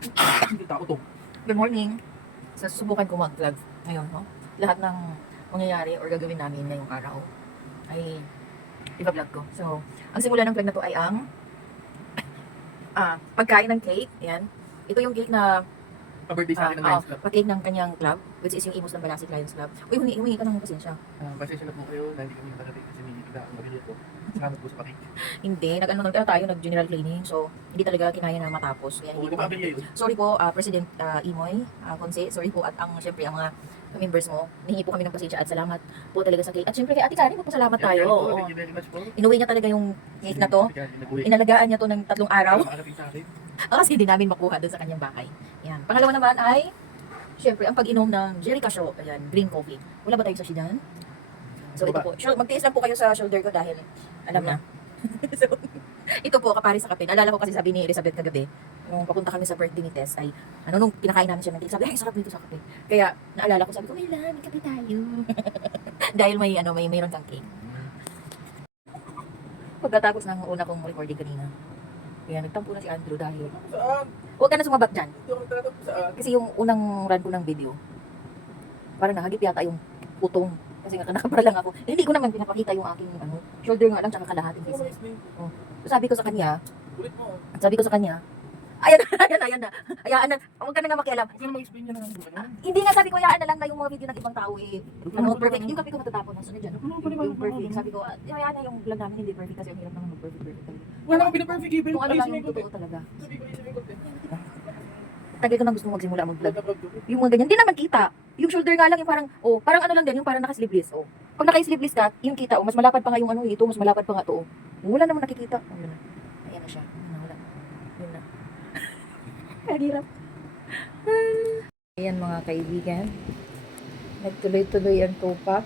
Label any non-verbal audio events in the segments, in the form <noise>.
Hindi tao to. Good morning. So, susubukan ko mag-vlog ngayon, no? Lahat ng mangyayari or gagawin namin ngayong araw ay iba-vlog ko. So, ang simula ng vlog na to ay ang ah, pagkain ng cake. Yan. Ito yung cake na Pa-birthday sa ah, akin ng ah, Lions Club. pa-cake ng kanyang club, which is yung Imus ng Balasik Lions Club. Uy, humingi, humingi ka ng pasensya. Ah, pasensya na po kayo na hindi kami nakarating kasi may kita ang mabili ko. Salamat po sa pakik. Hindi, nag-ano lang tayo, nag-general cleaning. So, hindi talaga kinaya na matapos. Kaya Oo, hindi ko yun? Sorry po, ah, President ah, Imoy, uh, Conce, sorry po at ang syempre ang mga members mo, hingi po kami ng pasensya at salamat po talaga sa cake. At syempre kay Ate Karen, magpasalamat tayo. Oo. Thank you very much po. Inuwi niya talaga yung cake na to. Inalagaan. Inalagaan niya to ng tatlong araw. Sa akin. <laughs> Ah, kasi hindi namin makuha doon sa kanyang bahay. Yan. Pangalawa naman ay, syempre, ang pag-inom ng Jerica Show. Ayan, green coffee. Wala ba tayong sashi dyan? So, ito po. Sure, magtiis lang po kayo sa shoulder ko dahil alam na. <laughs> so, ito po, kapari sa kape. Naalala ko kasi sabi ni Elizabeth kagabi, nung papunta kami sa birthday ni Tess, ay, ano, nung pinakain namin siya ng sabi, ay, sarap dito sa kape. Kaya, naalala ko, sabi ko, wala, may kape tayo. <laughs> dahil may, ano, may mayroon kang cake. Pagkatapos ng una kong recording kanina, kaya nagtampo na si Andrew dahil, Saan? huwag ka na sumabat dyan. Saan? Kasi yung unang run ko ng video, parang nahagip yata yung putong. Kasi nga nakabara lang ako. Eh, hindi ko naman pinapakita yung aking ano, shoulder nga lang tsaka kalahating ko face. So, sabi ko sa kanya, Ulit mo. sabi ko sa kanya, ayan na, <laughs> ayan na, ayan na. Ayaan na, huwag ka na nga makialam. Huwag ka na ma-explain ng ano. Hindi nga sabi ko, hayaan na lang na yung mga video ng ibang tao eh. Ano, perfect. Yung kape ko matatapon na sunod dyan. Ano Yung, perfect. Sabi ko, ah, hayaan na yung vlog namin hindi perfect kasi ang hirap naman mag-perfect. Wala naman pinaperfect even. Kung ano lang yung totoo talaga. Sabi ko, yung content. Tagal ko nang gusto magsimula mag-vlog. Yung mga ganyan, hindi naman kita. Yung shoulder nga lang, yung parang, oh, parang ano lang din, yung parang naka-sleeveless, oh. Pag naka-sleeveless ka, yung kita, oh, mas malapad pa nga yung ano, ito, mas malapad pa nga to, oh. Wala naman nakikita. Oh, na. Ayan na siya. Yun na, wala. Yun na. <laughs> Kagirap. Ayan mga kaibigan. Nagtuloy-tuloy ang tupak.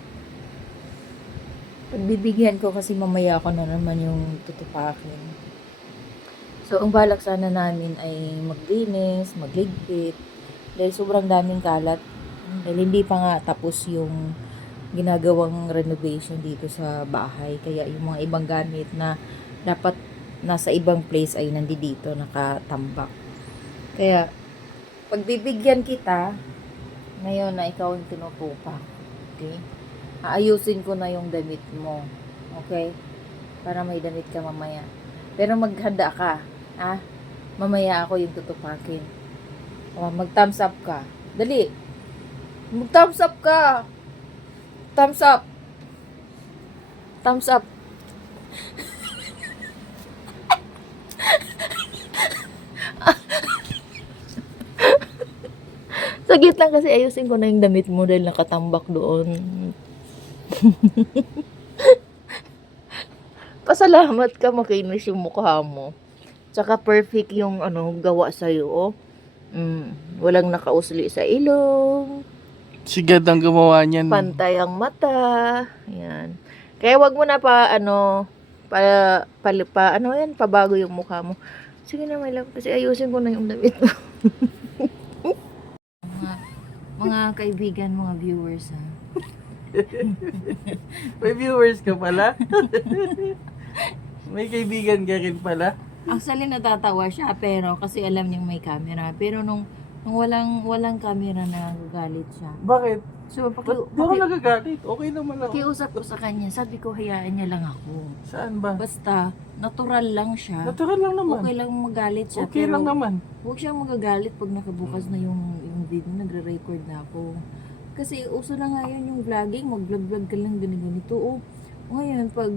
Pagbibigyan ko kasi mamaya ako na naman yung tutupakin. So, ang balak sana namin ay maglinis, magligpit, dahil sobrang daming kalat. Dahil hindi pa nga tapos yung ginagawang renovation dito sa bahay. Kaya yung mga ibang gamit na dapat nasa ibang place ay nandito nakatambak. Kaya, pagbibigyan kita, ngayon na ikaw yung tinutupak. Okay? Aayusin ko na yung damit mo. Okay? Para may damit ka mamaya. Pero maghanda ka. Ha? Mamaya ako yung tutupakin. O, mag-thumbs up ka. Dali. Mag-thumbs up ka. Thumbs up. Thumbs up. <laughs> Sagit lang kasi ayusin ko na yung damit mo dahil nakatambak doon. <laughs> Pasalamat ka makinis yung mukha mo. Tsaka perfect yung ano gawa sa oh. Mm, walang nakausli sa ilong, Si God ang gumawa niyan. pantay ang mata. Yan. Kaya wag mo na pa ano pa, pa, pa ano yan, pabago yung mukha mo. Sige na, my love, kasi ayusin ko na yung damit mo. <laughs> mga, mga kaibigan, mga viewers, ha. <laughs> May viewers ka pala? <laughs> May kaibigan ka rin pala? Actually, natatawa siya, pero kasi alam niyang may camera. Pero nung, nung walang, walang camera na gagalit siya. Bakit? So, Ba't paki, di ako paki, nagagalit? Okay naman ako. pakiusap ko sa kanya, sabi ko, hayaan niya lang ako. Saan ba? Basta, natural lang siya. Natural lang naman. Okay lang magalit siya, Okay pero lang naman. huwag siyang magagalit pag nakabukas na yung, yung video, nagre-record na ako. Kasi uso na nga yun yung vlogging, mag-vlog-vlog ka lang ganito ganito. O, ngayon, pag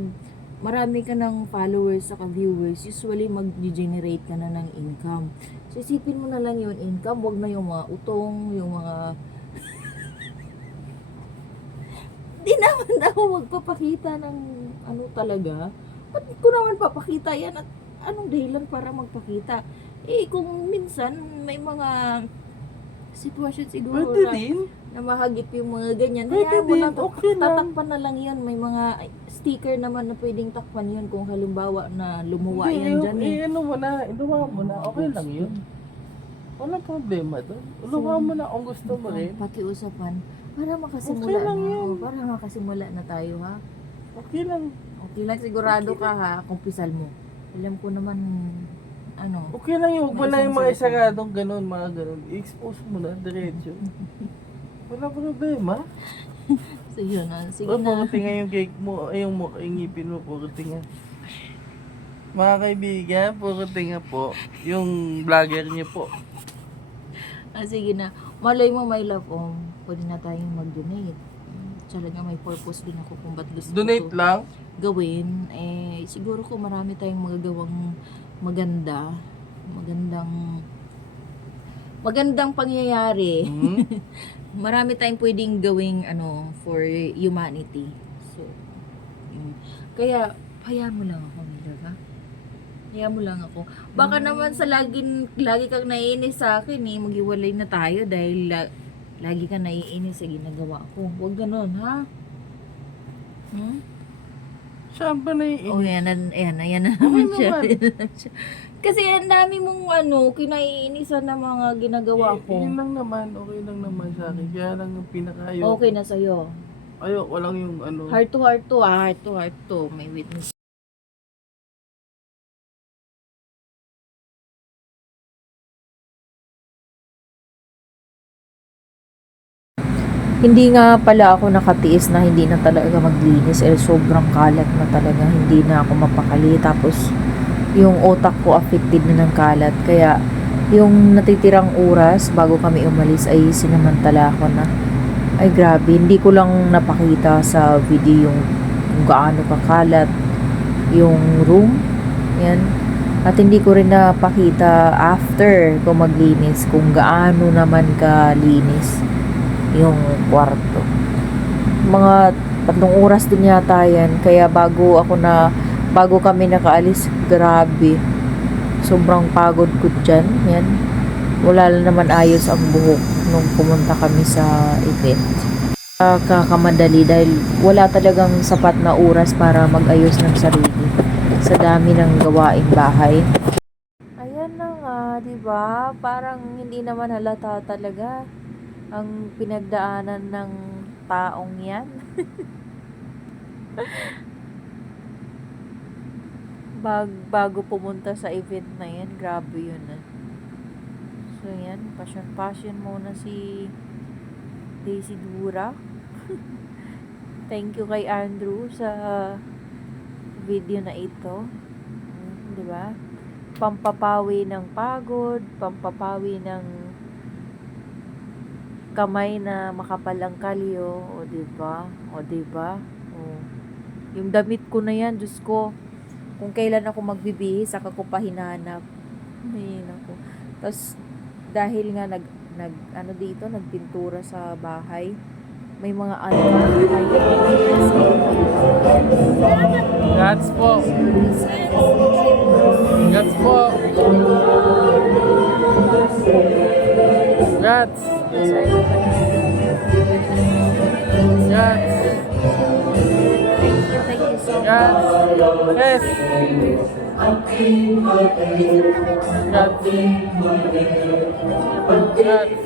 marami ka ng followers sa viewers, usually mag-generate ka na ng income. So, isipin mo na lang yung income, wag na yung mga utong, yung mga... <laughs> Di naman ako magpapakita ng ano talaga. Ba't ko naman papakita yan at anong dahilan para magpakita? Eh, kung minsan may mga sitwasyon siguro Pwede na, din. na mahagip yung mga ganyan. Pwede mo din. na, Okay lang. tatakpan na lang yun. May mga sticker naman na pwedeng takpan yun kung halimbawa na lumuwa Hindi, yan dyan eh. eh, ano mo na, inuha mo na, okay lang yun. Walang problema doon. Inuha mo na kung gusto mo rin. Pakiusapan. Para makasimula Okay lang na. yan. Oh, para makasimula na tayo ha. Okay lang. Okay lang sigurado ka ha, kung pisal mo. Alam ko naman ano. Okay lang yun. Huwag mo na yung mga isagadong ganun, mga ganun. I-expose mo na, diretso. Wala problema. <laughs> So yun, ah. sige na. puro tinga yung cake mo, ay yung, mukha, yung ngipin mo, puro tinga. Mga kaibigan, puro tinga po. Yung vlogger niyo po. Ah, sige na. Malay mo, my love, oh, pwede na tayong mag-donate. Talaga may purpose din ako kung ba't gusto Donate ko lang. gawin. Eh, siguro ko marami tayong magagawang maganda. Magandang magandang pangyayari. Hmm? <laughs> Marami tayong pwedeng gawing ano for humanity. So, yun. Kaya hayaan mo lang ako, Mila, ha? Hayaan mo lang ako. Baka naman sa lagi, lagi kang naiinis sa akin, eh, maghiwalay na tayo dahil lagi kang naiinis sa ginagawa ko. Huwag ganun, ha? Hmm? Saan ba na Oh, yan yan na, yan na naman siya. naman. <laughs> Yan na siya. Kasi ang dami mong ano, kinaiinisan na mga ginagawa ko. Yun lang naman, okay lang naman sa akin. Kaya lang yung pinakayo. Okay na sa'yo. Ayoko lang yung ano. Heart to heart to ah, heart to heart to. May witness. Hindi nga pala ako nakatiis na hindi na talaga maglinis. Eh sobrang kalat na talaga. Hindi na ako mapakali. Tapos yung utak ko affected na ng kalat. Kaya yung natitirang oras bago kami umalis ay sinamantala ko na ay grabe. Hindi ko lang napakita sa video yung gaano kakalat yung room. Yan. At hindi ko rin napakita after ko maglinis kung gaano naman kalinis yung kwarto. Mga tatlong oras din yata yan. Kaya bago ako na, bago kami nakaalis, grabe. Sobrang pagod ko dyan. Yan. Wala lang naman ayos ang buhok nung pumunta kami sa event. Ah, kakamadali dahil wala talagang sapat na oras para mag-ayos ng sarili sa dami ng gawaing bahay. Ayan na nga, 'di ba? Parang hindi naman halata talaga ang pinagdaanan ng taong 'yan. Bag, bago pumunta sa event na 'yan, grabe 'yun. Ah. So 'yan, passion passion muna si Daisy Dura. <laughs> Thank you kay Andrew sa video na ito. Mm, 'Di ba? Pampapawi ng pagod, pampapawi ng kamay na makapal ang kalyo, o 'di ba? O 'di ba? Yung damit ko na 'yan, Diyos ko. Kung kailan ako magbibihis, saka ko pa hinanap. Ay, nako. Tapos dahil nga nag nag ano dito, nagpintura sa bahay, may mga ano Gats po. Gats po. Gats. Gats. Thank you, thank you so much. Yes. Gats.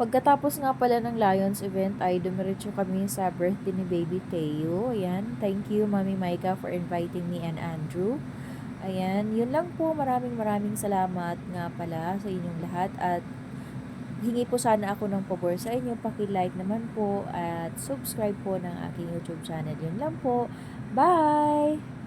Pagkatapos nga pala ng Lions event ay dumiretso kami sa birthday ni Baby Teo. Ayan, thank you Mami Maika for inviting me and Andrew. Ayan, yun lang po. Maraming maraming salamat nga pala sa inyong lahat at hingi po sana ako ng pabor sa inyo. Paki-like naman po at subscribe po ng aking YouTube channel. Yun lang po. Bye!